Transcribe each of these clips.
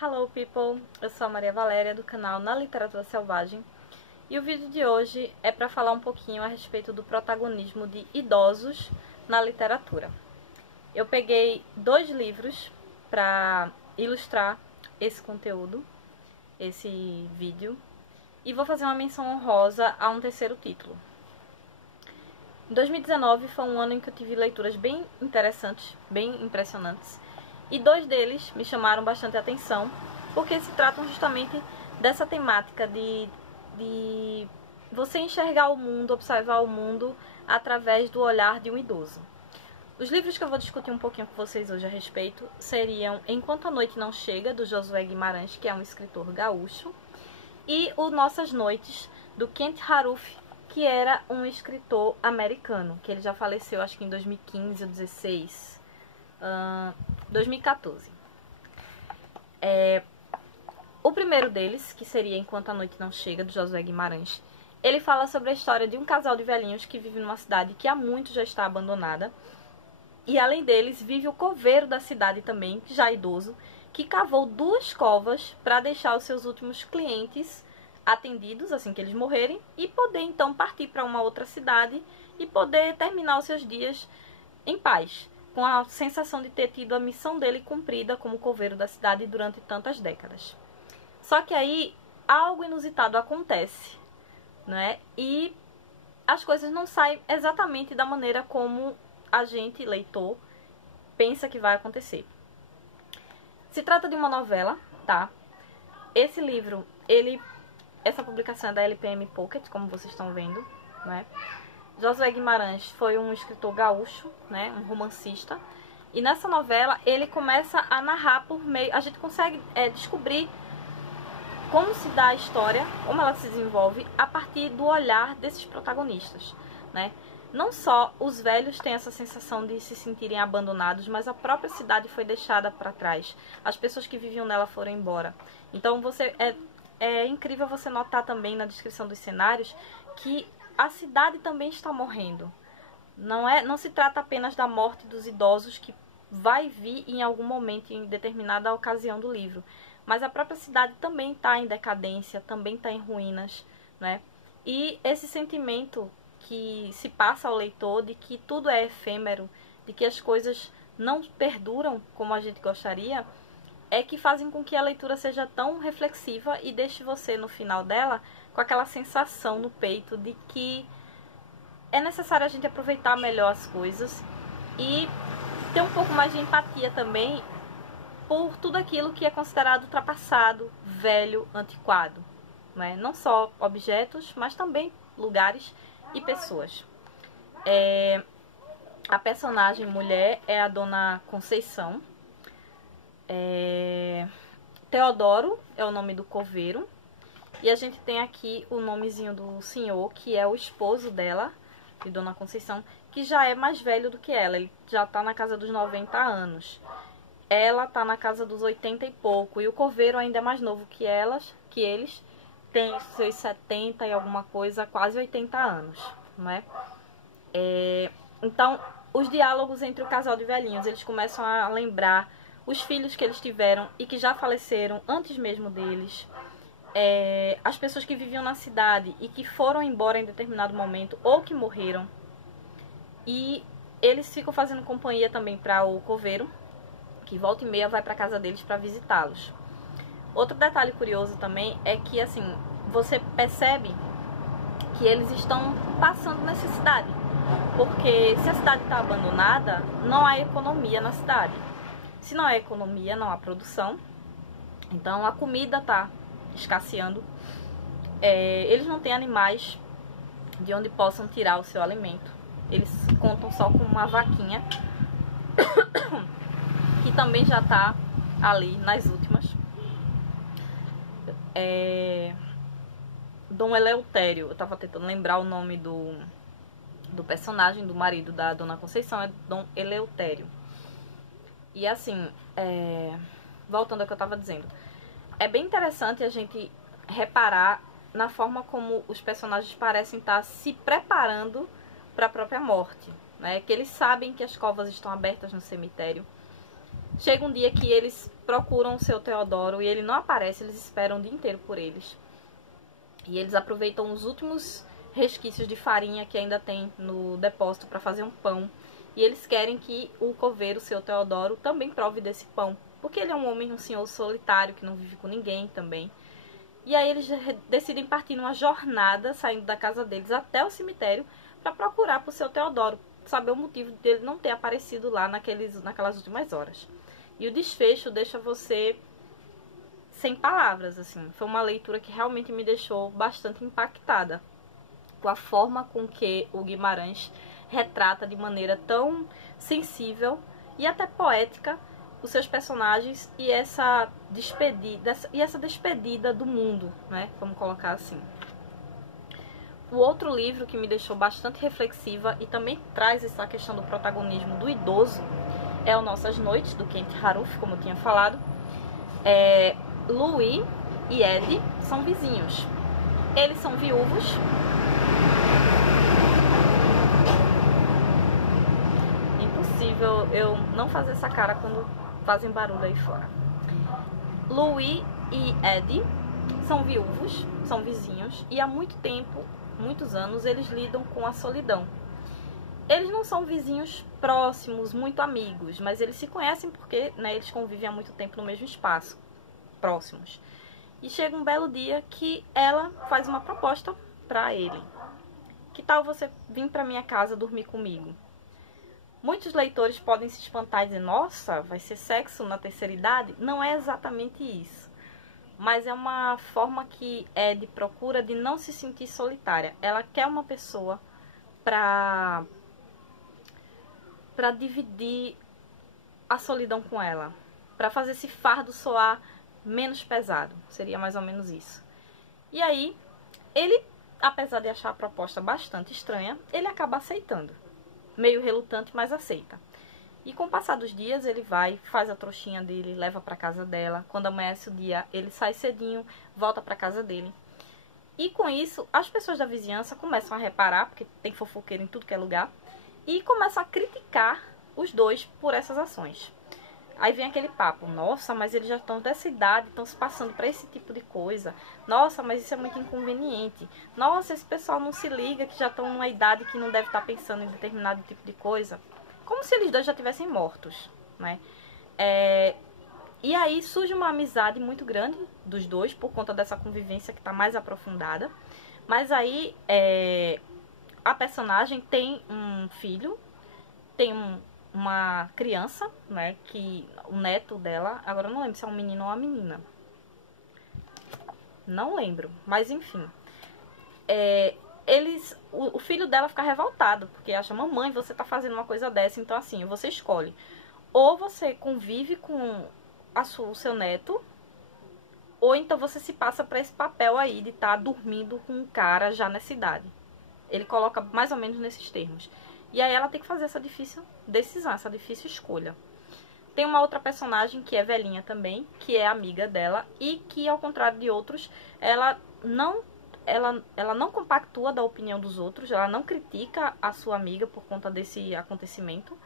Hello people, eu sou a Maria Valéria do canal Na Literatura Selvagem e o vídeo de hoje é para falar um pouquinho a respeito do protagonismo de idosos na literatura. Eu peguei 2 livros para ilustrar esse conteúdo, esse vídeo, e vou fazer uma menção honrosa a um terceiro título. 2019 foi um ano em que eu tive leituras bem interessantes, bem impressionantes. E 2 deles me chamaram bastante atenção, porque se tratam justamente dessa temática de você enxergar o mundo, observar o mundo através do olhar de um idoso. Os livros que eu vou discutir um pouquinho com vocês hoje a respeito seriam Enquanto a Noite Não Chega, do Josué Guimarães, que é um escritor gaúcho, e o Nossas Noites, do Kent Haruf, que era um escritor americano, que ele já faleceu acho que em 2015 ou 2016. 2014. O primeiro deles, que seria Enquanto a Noite Não Chega, do Josué Guimarães, ele fala sobre a história de um casal de velhinhos que vive numa cidade que há muito já está abandonada. E além deles, vive o coveiro da cidade também, já idoso, que cavou 2 covas para deixar os seus últimos clientes atendidos assim que eles morrerem e poder então partir para uma outra cidade e poder terminar os seus dias em paz, com a sensação de ter tido a missão dele cumprida como coveiro da cidade durante tantas décadas. Só que aí algo inusitado acontece, né? E as coisas não saem exatamente da maneira como a gente, leitor, pensa que vai acontecer. Se trata de uma novela, tá? Esse livro, essa publicação é da LPM Pocket, como vocês estão vendo, né? Josué Guimarães foi um escritor gaúcho, né, um romancista, e nessa novela ele começa a narrar por meio... A gente consegue descobrir como se dá a história, como ela se desenvolve, a partir do olhar desses protagonistas, né? Não só os velhos têm essa sensação de se sentirem abandonados, mas a própria cidade foi deixada para trás. As pessoas que viviam nela foram embora. Então é incrível você notar também na descrição dos cenários que a cidade também está morrendo. Não se trata apenas da morte dos idosos, que vai vir em algum momento, em determinada ocasião do livro. Mas a própria cidade também está em decadência, também está em ruínas, né? E esse sentimento que se passa ao leitor de que tudo é efêmero, de que as coisas não perduram como a gente gostaria, é que fazem com que a leitura seja tão reflexiva e deixe você, no final dela, com aquela sensação no peito de que é necessário a gente aproveitar melhor as coisas e ter um pouco mais de empatia também por tudo aquilo que é considerado ultrapassado, velho, antiquado, né? Não só objetos, mas também lugares e pessoas. A personagem mulher é a Dona Conceição. Teodoro é o nome do coveiro. E a gente tem aqui o nomezinho do senhor, que é o esposo dela, de Dona Conceição, que já é mais velho do que ela. Ele já tá na casa dos 90 anos. Ela tá na casa dos 80 e pouco. E o coveiro ainda é mais novo que eles. Tem seus 70 e alguma coisa, quase 80 anos, né? Então, os diálogos entre o casal de velhinhos, eles começam a lembrar os filhos que eles tiveram e que já faleceram antes mesmo deles. As pessoas que viviam na cidade e que foram embora em determinado momento ou que morreram. E eles ficam fazendo companhia também para o coveiro, que volta e meia vai para casa deles para visitá-los. Outro detalhe curioso também é que, assim, você percebe que eles estão passando necessidade. Porque se a cidade está abandonada, não há economia na cidade. Se não há economia, não há produção. Então a comida está escasseando. Eles não têm animais de onde possam tirar o seu alimento. Eles contam só com uma vaquinha, que também já está ali nas últimas. Dom Eleutério, eu estava tentando lembrar o nome do personagem, do marido da Dona Conceição, é Dom Eleutério. E assim, voltando ao que eu estava dizendo, é bem interessante a gente reparar na forma como os personagens parecem estar se preparando para a própria morte, né? Que eles sabem que as covas estão abertas no cemitério. Chega um dia que eles procuram o seu Teodoro e ele não aparece, eles esperam o dia inteiro por eles. E eles aproveitam os últimos resquícios de farinha que ainda tem no depósito para fazer um pão. E eles querem que o coveiro, o seu Teodoro, também prove desse pão. Porque ele é um homem, um senhor solitário, que não vive com ninguém também. E aí eles decidem partir numa jornada, saindo da casa deles até o cemitério, para procurar por seu Teodoro, saber o motivo dele não ter aparecido lá naquelas últimas horas. E o desfecho deixa você sem palavras, assim. Foi uma leitura que realmente me deixou bastante impactada com a forma com que o Guimarães retrata de maneira tão sensível e até poética os seus personagens e essa despedida do mundo, né? Vamos colocar assim. O outro livro que me deixou bastante reflexiva e também traz essa questão do protagonismo do idoso é o Nossas Noites, do Kent Haruf, como eu tinha falado. Louis e Ed são vizinhos. Eles são viúvos. Impossível eu não fazer essa cara quando fazem barulho aí fora. Louis e Ed são viúvos, são vizinhos, e há muito tempo, muitos anos, eles lidam com a solidão. Eles não são vizinhos próximos, muito amigos, mas eles se conhecem porque, né, eles convivem há muito tempo no mesmo espaço, próximos. E chega um belo dia que ela faz uma proposta para ele. Que tal você vir para minha casa dormir comigo? Muitos leitores podem se espantar e dizer, nossa, vai ser sexo na terceira idade? Não é exatamente isso. Mas é uma forma que Ed procura de não se sentir solitária. Ela quer uma pessoa para dividir a solidão com ela. Para fazer esse fardo soar menos pesado. Seria mais ou menos isso. E aí, ele, apesar de achar a proposta bastante estranha, ele acaba aceitando. Meio relutante, mas aceita. E com o passar dos dias, ele vai, faz a trouxinha dele, leva para casa dela. Quando amanhece o dia, ele sai cedinho, volta para casa dele. E com isso, as pessoas da vizinhança começam a reparar, porque tem fofoqueiro em tudo que é lugar, e começam a criticar os dois por essas ações. Aí vem aquele papo, nossa, mas eles já estão dessa idade, estão se passando para esse tipo de coisa. Nossa, mas isso é muito inconveniente. Nossa, esse pessoal não se liga que já estão numa idade que não deve estar pensando em determinado tipo de coisa. Como se eles dois já tivessem mortos, né? E aí surge uma amizade muito grande dos dois, por conta dessa convivência que está mais aprofundada. Mas aí a personagem tem um filho, tem uma criança, né, que o neto dela, agora eu não lembro se é um menino ou uma menina. Não lembro, mas enfim. O filho dela fica revoltado, porque acha, mamãe, você tá fazendo uma coisa dessa, então assim, você escolhe. Ou você convive com o seu neto, ou então você se passa para esse papel aí de estar dormindo com um cara já nessa idade. Ele coloca mais ou menos nesses termos. E aí ela tem que fazer essa difícil decisão, essa difícil escolha. Tem uma outra personagem que é velhinha também, que é amiga dela, e que, ao contrário de outros, ela não compactua da opinião dos outros, ela não critica a sua amiga por conta desse acontecimento,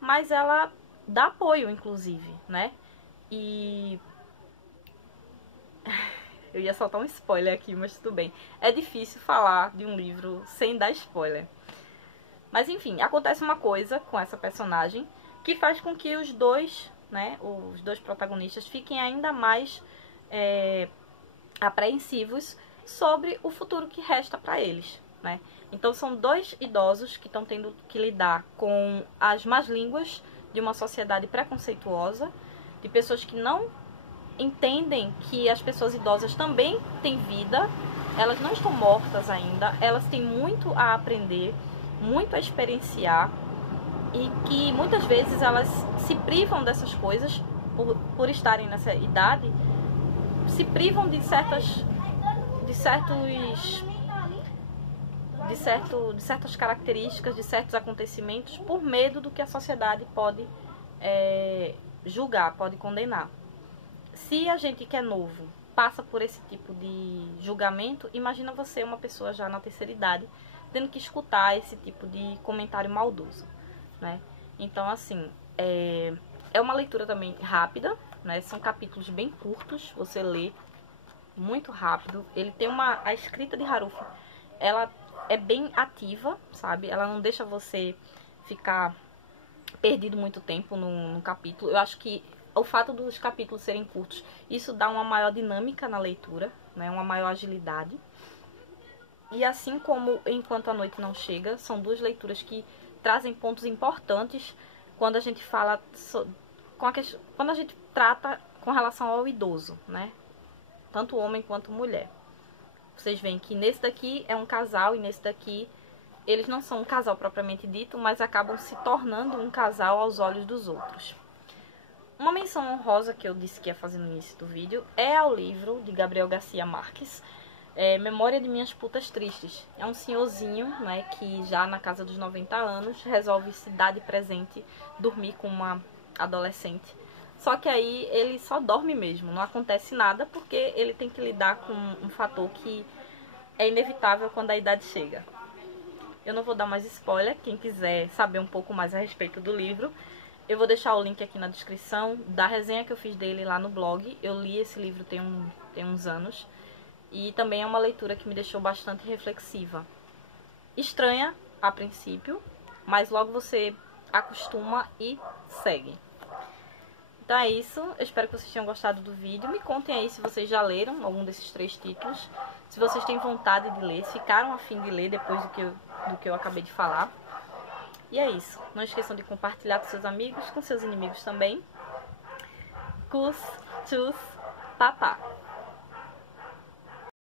mas ela dá apoio, inclusive, né? E eu ia soltar um spoiler aqui, mas tudo bem. É difícil falar de um livro sem dar spoiler. Mas enfim, acontece uma coisa com essa personagem que faz com que os dois, né, os dois protagonistas fiquem ainda mais apreensivos sobre o futuro que resta para eles, né? Então são dois idosos que estão tendo que lidar com as más línguas de uma sociedade preconceituosa, de pessoas que não entendem que as pessoas idosas também têm vida, elas não estão mortas ainda, elas têm muito a aprender, muito a experienciar, e que muitas vezes elas se privam dessas coisas por estarem nessa idade, se privam de certas características, de certos acontecimentos, por medo do que a sociedade pode julgar, pode condenar. Se a gente que é novo passa por esse tipo de julgamento, imagina você, uma pessoa já na terceira idade, tendo que escutar esse tipo de comentário maldoso, né? Então, assim, é uma leitura também rápida, né? São capítulos bem curtos, você lê muito rápido. Ele tem a escrita de Haruhi, ela é bem ativa, sabe? Ela não deixa você ficar perdido muito tempo no capítulo. Eu acho que o fato dos capítulos serem curtos, isso dá uma maior dinâmica na leitura, né? Uma maior agilidade. E assim como Enquanto a Noite Não Chega, são duas leituras que trazem pontos importantes quando a gente fala quando a gente trata com relação ao idoso, né? Tanto homem quanto mulher. Vocês veem que nesse daqui é um casal e nesse daqui eles não são um casal propriamente dito, mas acabam se tornando um casal aos olhos dos outros. Uma menção honrosa que eu disse que ia fazer no início do vídeo é ao livro de Gabriel Garcia Marques, Memória de Minhas Putas Tristes. É um senhorzinho, né, que já na casa dos 90 anos resolve se dar de presente, dormir com uma adolescente. Só que aí ele só dorme mesmo, não acontece nada porque ele tem que lidar com um fator que é inevitável quando a idade chega. Eu não vou dar mais spoiler, quem quiser saber um pouco mais a respeito do livro, eu vou deixar o link aqui na descrição da resenha que eu fiz dele lá no blog. Eu li esse livro tem uns anos e também é uma leitura que me deixou bastante reflexiva. Estranha a princípio, mas logo você acostuma e segue. Então é isso, eu espero que vocês tenham gostado do vídeo. Me contem aí se vocês já leram algum desses 3 títulos, se vocês têm vontade de ler, se ficaram a fim de ler depois do que eu acabei de falar. E é isso, não esqueçam de compartilhar com seus amigos, com seus inimigos também. Cus, tchus, papá.